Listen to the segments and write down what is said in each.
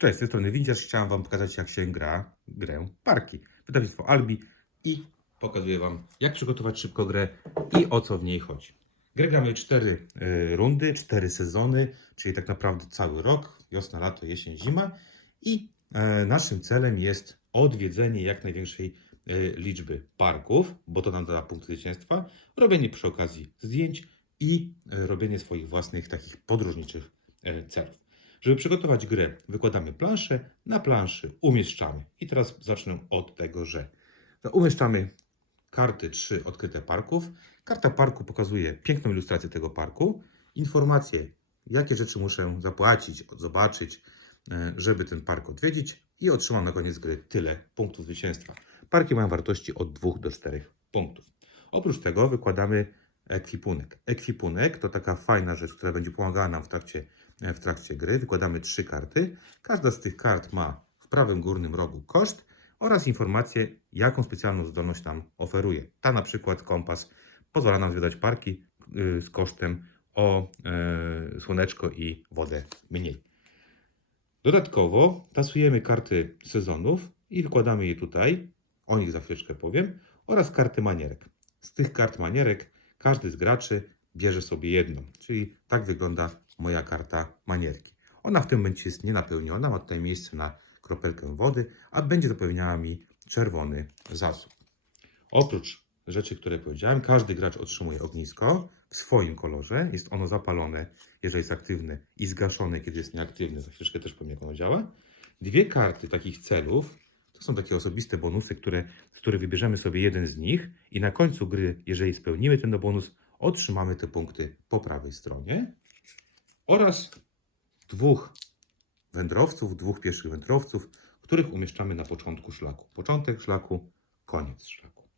Cześć, z tej strony Windziarz. Chciałem Wam pokazać, jak się gra grę parki. Wydawnictwo Albi i pokazuję Wam, jak przygotować szybko grę i o co w niej chodzi. Grę gramy cztery y, rundy, cztery sezony, czyli tak naprawdę cały rok, wiosna, lato, jesień, zima i e, naszym celem jest odwiedzenie jak największej e, liczby parków, bo to nam da punkt zwycięstwa, robienie przy okazji zdjęć i e, robienie swoich własnych takich podróżniczych e, celów. Żeby przygotować grę, wykładamy planszę, na planszy umieszczamy. I teraz zacznę od tego, że no, umieszczamy karty trzy odkryte parków. Karta parku pokazuje piękną ilustrację tego parku, informacje, jakie rzeczy muszę zapłacić, zobaczyć, e, żeby ten park odwiedzić i otrzymam na koniec gry tyle punktów zwycięstwa. Parki mają wartości od 2 do 4 punktów. Oprócz tego wykładamy ekwipunek. Ekwipunek to taka fajna rzecz, która będzie pomagała nam w trakcie, w trakcie gry. Wykładamy trzy karty. Każda z tych kart ma w prawym górnym rogu koszt oraz informację, jaką specjalną zdolność nam oferuje. Ta na przykład kompas pozwala nam zwiedzać parki y, z kosztem o e, słoneczko i wodę mniej. Dodatkowo tasujemy karty sezonów i wykładamy je tutaj, o nich za chwileczkę powiem, oraz karty manierek. Z tych kart manierek każdy z graczy bierze sobie jedną, czyli tak wygląda moja karta manierki. Ona w tym momencie jest nienapełniona, ma tutaj miejsce na kropelkę wody, a będzie zapewniała mi czerwony zasób. Oprócz rzeczy, które powiedziałem, każdy gracz otrzymuje ognisko w swoim kolorze. Jest ono zapalone, jeżeli jest aktywne i zgaszone, kiedy jest nieaktywne. Za chwileczkę też powiem, jak ono działa. Dwie karty takich celów, to są takie osobiste bonusy, które, z których wybierzemy sobie jeden z nich i na końcu gry, jeżeli spełnimy ten bonus, otrzymamy te punkty po prawej stronie. Oraz dwóch wędrowców, dwóch pieszych wędrowców, których umieszczamy na początku szlaku. Początek szlaku, koniec szlaku.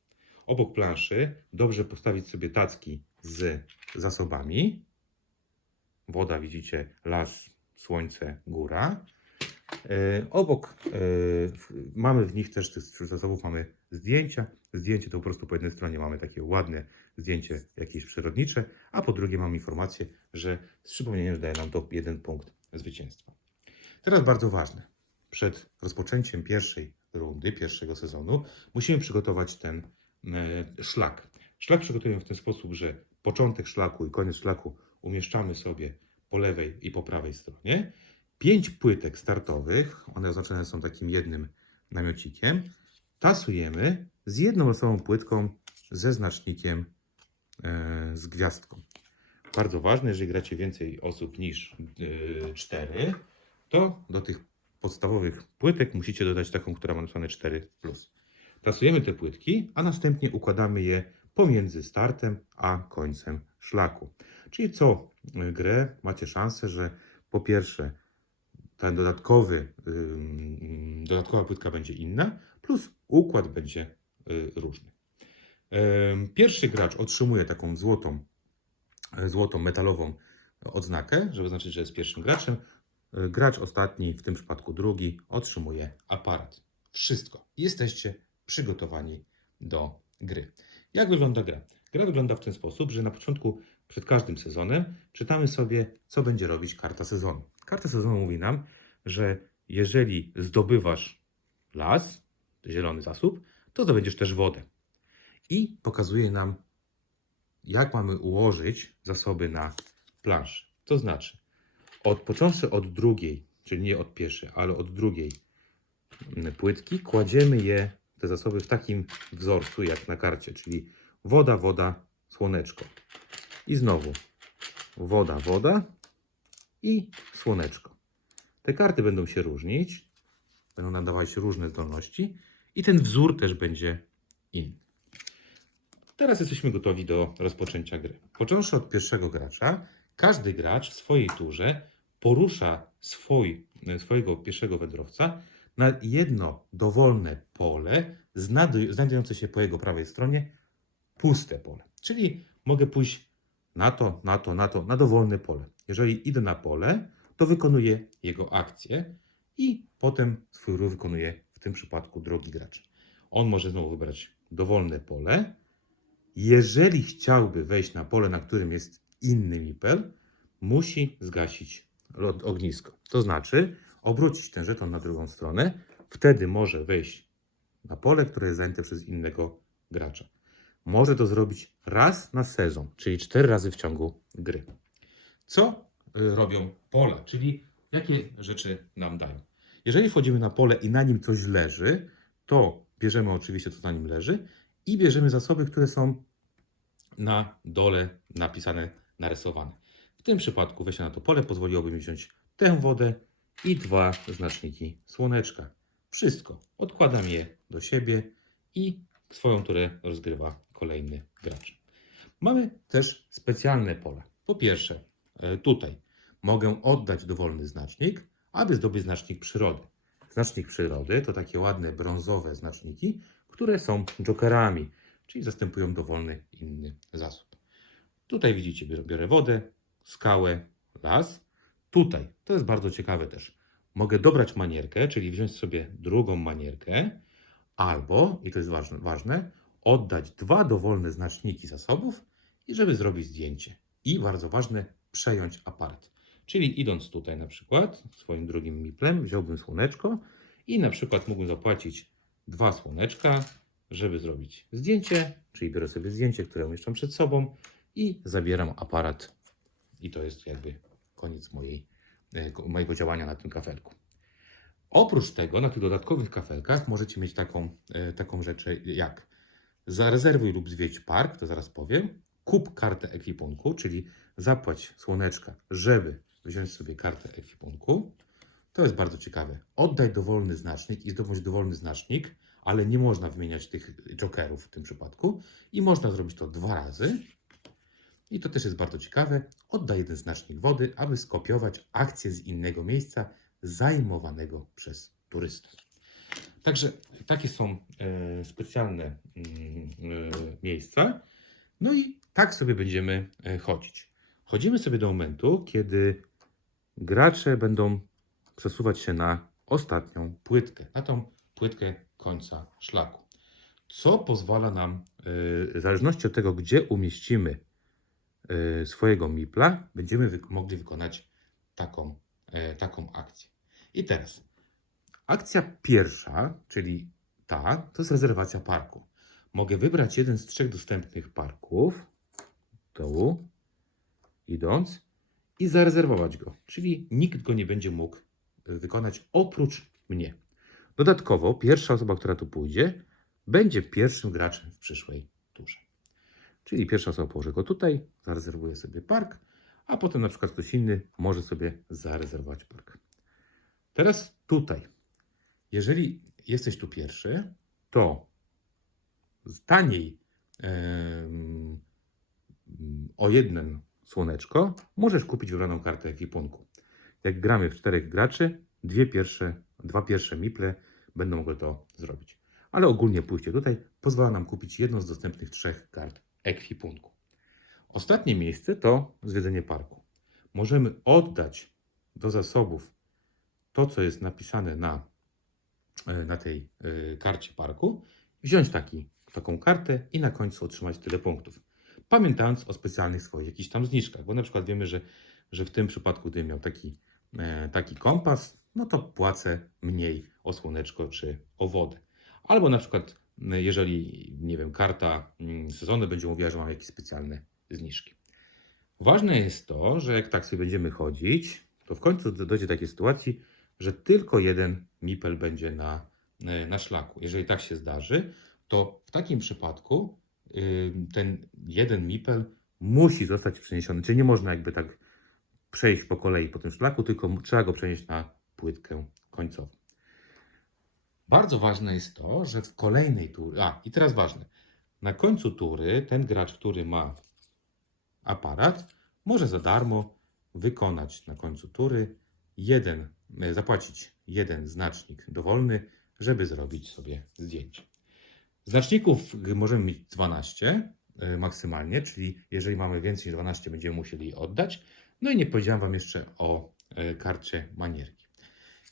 Obok planszy dobrze postawić sobie tacki z zasobami. Woda, widzicie, las, słońce, góra. E, obok e, mamy w nich też tych zasobów mamy zdjęcia. Zdjęcie to po prostu po jednej stronie mamy takie ładne zdjęcie jakieś przyrodnicze, a po drugie mam informację, że z przypomnieniem, daje nam to jeden punkt zwycięstwa. Teraz bardzo ważne. Przed rozpoczęciem pierwszej rundy, pierwszego sezonu, musimy przygotować ten e, szlak. Szlak przygotujemy w ten sposób, że początek szlaku i koniec szlaku umieszczamy sobie po lewej i po prawej stronie. Pięć płytek startowych, one oznaczone są takim jednym namiocikiem, tasujemy z jedną losową płytką ze znacznikiem e, z gwiazdką. Bardzo ważne, jeżeli gracie więcej osób niż e, cztery, to do tych podstawowych płytek musicie dodać taką, która ma napisane 4. Tasujemy te płytki, a następnie układamy je pomiędzy startem a końcem szlaku. Czyli co y, grę macie szansę, że po pierwsze ten dodatkowy, dodatkowa płytka będzie inna, plus układ będzie y, różny. Ym, Pierwszy gracz otrzymuje taką złotą, e, złotą metalową odznakę, żeby znaczyć, że jest pierwszym graczem. Y, Gracz ostatni, w tym przypadku drugi, otrzymuje aparat. Wszystko. Jesteście przygotowani do gry. Jak wygląda gra? Gra wygląda w ten sposób, że na początku, przed każdym sezonem, czytamy sobie, co będzie robić karta sezonu. Karta sezonu mówi nam, że jeżeli zdobywasz las, zielony zasób, to zdobędziesz też wodę. I pokazuje nam, jak mamy ułożyć zasoby na planszy. To znaczy, od, począwszy od drugiej, czyli nie od pierwszej, ale od drugiej mm, płytki, kładziemy je, te zasoby w takim wzorcu jak na karcie, czyli woda, woda, słoneczko. I znowu woda, woda i słoneczko. Te karty będą się różnić, będą nadawać różne zdolności i ten wzór też będzie inny. Teraz jesteśmy gotowi do rozpoczęcia gry. Począwszy od pierwszego gracza, każdy gracz w swojej turze porusza swój, swojego pierwszego wędrowca na jedno dowolne pole, znajdu- znajdujące się po jego prawej stronie, puste pole. Czyli mogę pójść na to, na to, na to, na dowolne pole. Jeżeli idę na pole, to wykonuję jego akcję i potem swój ruch wykonuje tym przypadku drugi gracz. On może znowu wybrać dowolne pole. Jeżeli chciałby wejść na pole, na którym jest inny mipel, musi zgasić ognisko. To znaczy, obrócić ten żeton na drugą stronę, wtedy może wejść na pole, które jest zajęte przez innego gracza. Może to zrobić raz na sezon, czyli cztery razy w ciągu gry. Co y, robią pola, czyli jakie rzeczy nam dają? Jeżeli wchodzimy na pole i na nim coś leży, to bierzemy oczywiście, co na nim leży i bierzemy zasoby, które są na dole napisane, narysowane. W tym przypadku wejście na to pole pozwoliłoby mi wziąć tę wodę i dwa znaczniki słoneczka. Wszystko. Odkładam je do siebie i swoją turę rozgrywa kolejny gracz. Mamy też specjalne pola. Po pierwsze, e, tutaj mogę oddać dowolny znacznik, aby zdobyć znacznik przyrody. Znacznik przyrody to takie ładne brązowe znaczniki, które są jokerami, czyli zastępują dowolny inny zasób. Tutaj widzicie, biorę, wodę, skałę, las. Tutaj, to jest bardzo ciekawe też, mogę dobrać manierkę, czyli wziąć sobie drugą manierkę, albo, i to jest ważne, ważne oddać dwa dowolne znaczniki zasobów i żeby zrobić zdjęcie. I bardzo ważne, przejąć aparat. Czyli idąc tutaj na przykład swoim drugim miplem, wziąłbym słoneczko i na przykład mógłbym zapłacić dwa słoneczka, żeby zrobić zdjęcie, czyli biorę sobie zdjęcie, które umieszczam przed sobą i zabieram aparat. I to jest jakby koniec mojej, e, mojego działania na tym kafelku. Oprócz tego, na tych dodatkowych kafelkach możecie mieć taką, e, taką rzecz jak zarezerwuj lub zwiedź park, to zaraz powiem, kup kartę ekwipunku, czyli zapłać słoneczka, żeby wziąć sobie kartę ekwipunku. To jest bardzo ciekawe. Oddaj dowolny znacznik i zdobądź dowolny znacznik, ale nie można wymieniać tych jokerów w tym przypadku i można zrobić to dwa razy. I to też jest bardzo ciekawe. Oddaj jeden znacznik wody, aby skopiować akcję z innego miejsca zajmowanego przez turystę. Także takie są e, specjalne mm, e, miejsca. No i tak sobie będziemy e, chodzić. Chodzimy sobie do momentu, kiedy gracze będą przesuwać się na ostatnią płytkę, na tą płytkę końca szlaku. Co pozwala nam, e, w zależności od tego, gdzie umieścimy e, swojego mipla, będziemy mogli wykonać taką, e, taką akcję. I teraz akcja pierwsza, czyli ta, to jest rezerwacja parku. Mogę wybrać jeden z trzech dostępnych parków, dołu, idąc, i zarezerwować go. Czyli nikt go nie będzie mógł y, wykonać oprócz mnie. Dodatkowo, pierwsza osoba, która tu pójdzie, będzie pierwszym graczem w przyszłej turze. Czyli pierwsza osoba położy go tutaj, zarezerwuje sobie park, a potem na przykład ktoś inny może sobie zarezerwować park. Teraz tutaj, jeżeli jesteś tu pierwszy, to taniej em, o jednym słoneczko możesz kupić wybraną kartę ekwipunku. Jak gramy w czterech graczy, dwie pierwsze, dwa pierwsze miple będą mogły to zrobić. Ale ogólnie pójście tutaj pozwala nam kupić jedną z dostępnych trzech kart ekwipunku. Ostatnie miejsce to zwiedzenie parku. Możemy oddać do zasobów to, co jest napisane na, e, na tej e, karcie parku, wziąć taki, taką kartę i na końcu otrzymać tyle punktów. Pamiętając o specjalnych swoich jakichś tam zniżkach, bo na przykład wiemy, że, że w tym przypadku, gdybym miał taki, e, taki kompas, no to płacę mniej o słoneczko czy o wodę. Albo na przykład, e, jeżeli, nie wiem, karta mm, sezonu będzie mówiła, że mam jakieś specjalne zniżki. Ważne jest to, że jak tak sobie będziemy chodzić, to w końcu do- dojdzie do takiej sytuacji, że tylko jeden mipel będzie na, e, na szlaku. Jeżeli tak się zdarzy, to w takim przypadku ten jeden mipel musi zostać przeniesiony. Czyli nie można jakby tak przejść po kolei po tym szlaku, tylko trzeba go przenieść na płytkę końcową. Bardzo ważne jest to, że w kolejnej turze. A, i teraz ważne. Na końcu tury ten gracz, który ma aparat, może za darmo wykonać na końcu tury jeden, e, zapłacić jeden znacznik dowolny, żeby zrobić sobie zdjęcie. Znaczników możemy mieć 12 e, maksymalnie, czyli jeżeli mamy więcej niż 12, będziemy musieli oddać. No i nie powiedziałem Wam jeszcze o e, karcie manierki.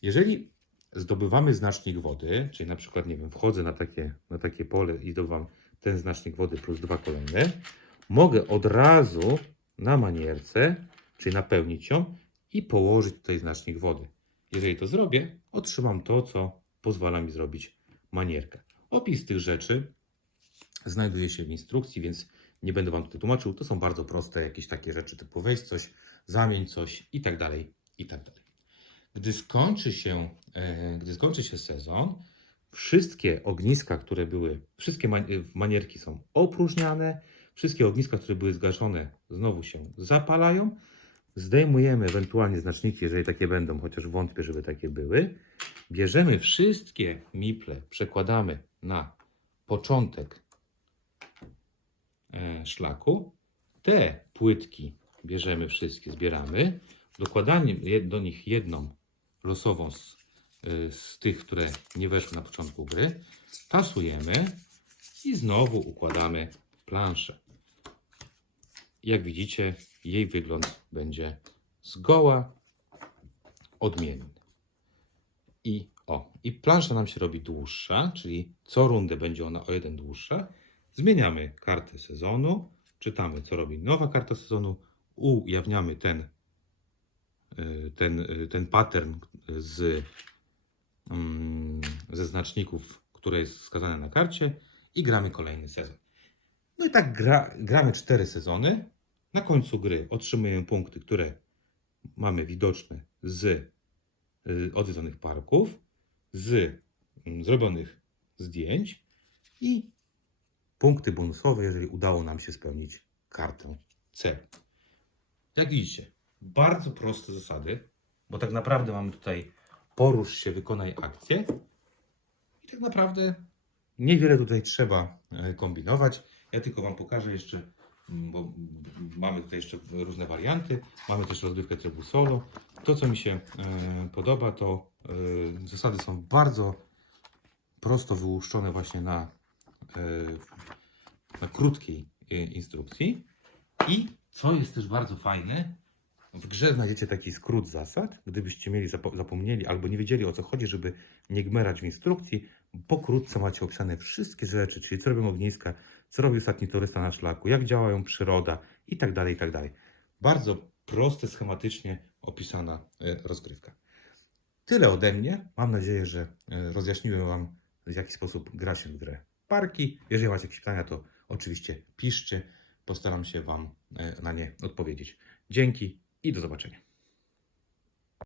Jeżeli zdobywamy znacznik wody, czyli na przykład, nie wiem, wchodzę na takie, na takie pole i zdobywam ten znacznik wody plus dwa kolejne, mogę od razu na manierce, czyli napełnić ją i położyć tutaj znacznik wody. jeżeli to zrobię, otrzymam to, co pozwala mi zrobić manierkę. Opis tych rzeczy znajduje się w instrukcji, więc nie będę Wam tutaj tłumaczył. To są bardzo proste jakieś takie rzeczy typu weź coś, zamień coś i tak dalej, i tak dalej. Gdy skończy się, e, gdy skończy się sezon, wszystkie ogniska, które były, wszystkie e, manierki są opróżniane, wszystkie ogniska, które były zgaszone, znowu się zapalają. Zdejmujemy ewentualnie znaczniki, jeżeli takie będą, chociaż wątpię, żeby takie były. Bierzemy wszystkie miple, przekładamy na początek e, szlaku. Te płytki bierzemy wszystkie, zbieramy. Dokładamy do nich jedną losową z, e, z tych, które nie weszły na początku gry. Tasujemy i znowu układamy w planszę. Jak widzicie, jej wygląd będzie zgoła odmienny. I o, i plansza nam się robi dłuższa, czyli co rundę będzie ona o jeden dłuższa. Zmieniamy kartę sezonu, czytamy co robi nowa karta sezonu, ujawniamy ten, y, ten, y, ten pattern z, mm, ze znaczników, które jest wskazane na karcie i gramy kolejny sezon. No i tak gra, gramy cztery sezony. Na końcu gry otrzymujemy punkty, które mamy widoczne z y, odwiedzonych parków, z mm, zrobionych zdjęć i punkty bonusowe, jeżeli udało nam się spełnić kartę celu. Jak widzicie, bardzo proste zasady, bo tak naprawdę mamy tutaj porusz się, wykonaj akcję i tak naprawdę niewiele tutaj trzeba e, kombinować. Ja tylko Wam pokażę jeszcze, mm, bo mamy tutaj jeszcze różne warianty. Mamy też rozgrywkę trybu solo. To, co mi się e, podoba, to e, zasady są bardzo prosto wyłuszczone właśnie na, e, na krótkiej instrukcji. I co jest też bardzo fajne, w grze znajdziecie taki skrót zasad. Gdybyście mieli zapo- zapomnieli albo nie wiedzieli o co chodzi, żeby nie gmerać w instrukcji, pokrótce macie opisane wszystkie rzeczy, czyli co robią ogniska, co robi ostatni turysta na szlaku, jak działają przyroda i tak dalej, i tak dalej. Bardzo proste, schematycznie opisana e, rozgrywka. Tyle ode mnie. Mam nadzieję, że e, rozjaśniłem Wam, w jaki sposób gra się w grę parki. Jeżeli macie jakieś pytania, to oczywiście piszcie. Postaram się Wam e, na nie odpowiedzieć. Dzięki i do zobaczenia.